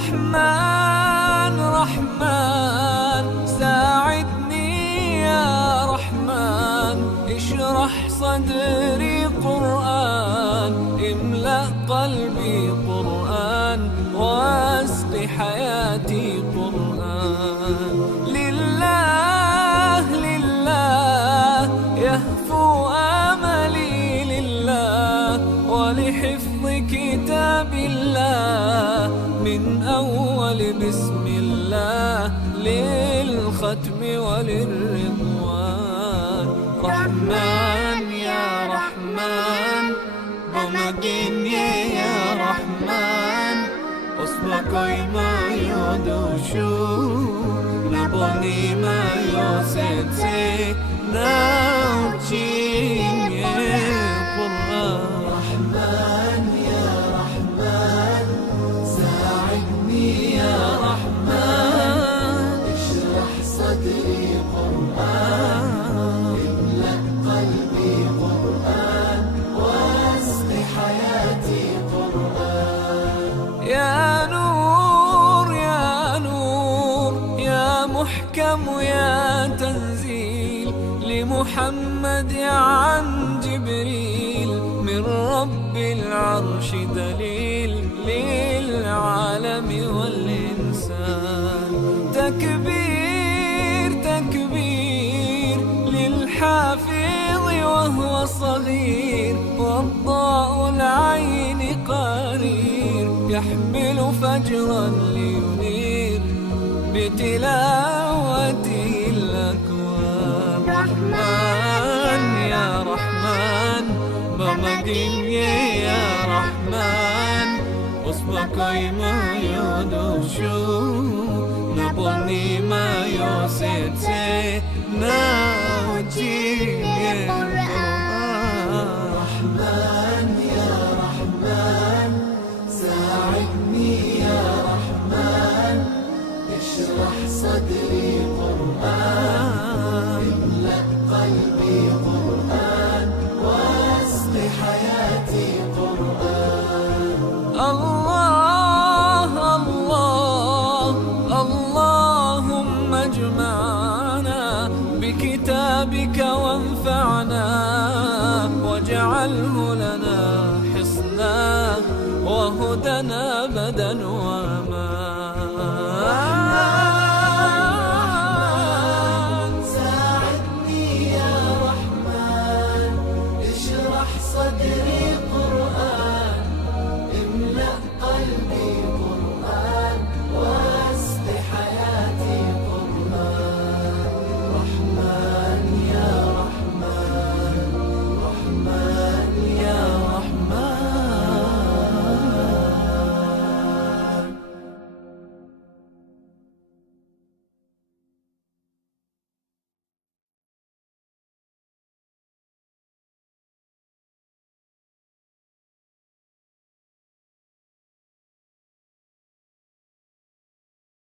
رحمن رحمن ساعدني يا رحمن، اشرح صدري قرآن، املأ قلبي قرآن، واسق حياتي قرآن. لله لله يهفو آملي لله، ولحفظ كتاب الله من أول بسم الله للختم وللرضوان. رحمن يا رحمن بمجيني يا رحمن، أصبحي ما يدوشو نبني ما يوسيتي ناوتشيني قرآن. رحمن يا رحمن ساعدني يا رحمن، اشرح صدري قرآن، املأ قلبي قرآن، واسق حياتي قرآن. يا نور يا نور يا محكم يا تنزيل لمحمد عن جبريل، من رب العرش دليل للعالم والإنسان. تكبير تكبير للحافظ وهو صغير، والضاء العين قرير، يحمل فجرا لينير بتلاوته الأكوان. رحمن يا رحمن بمجيني يا رحمن، أصبحي ما يدوشو نبني ما يوسيتي ناوتشيني قرآن. رحمن يا رحمن ساعدني يا رحمن، اشرح صدري قرآن، املأ قلبي قرآن، واسق حياتي قرآن. الله الله اللهم اجمعنا بكتابك وانفعنا، واجعله لنا حصنا وهدنا أبدا.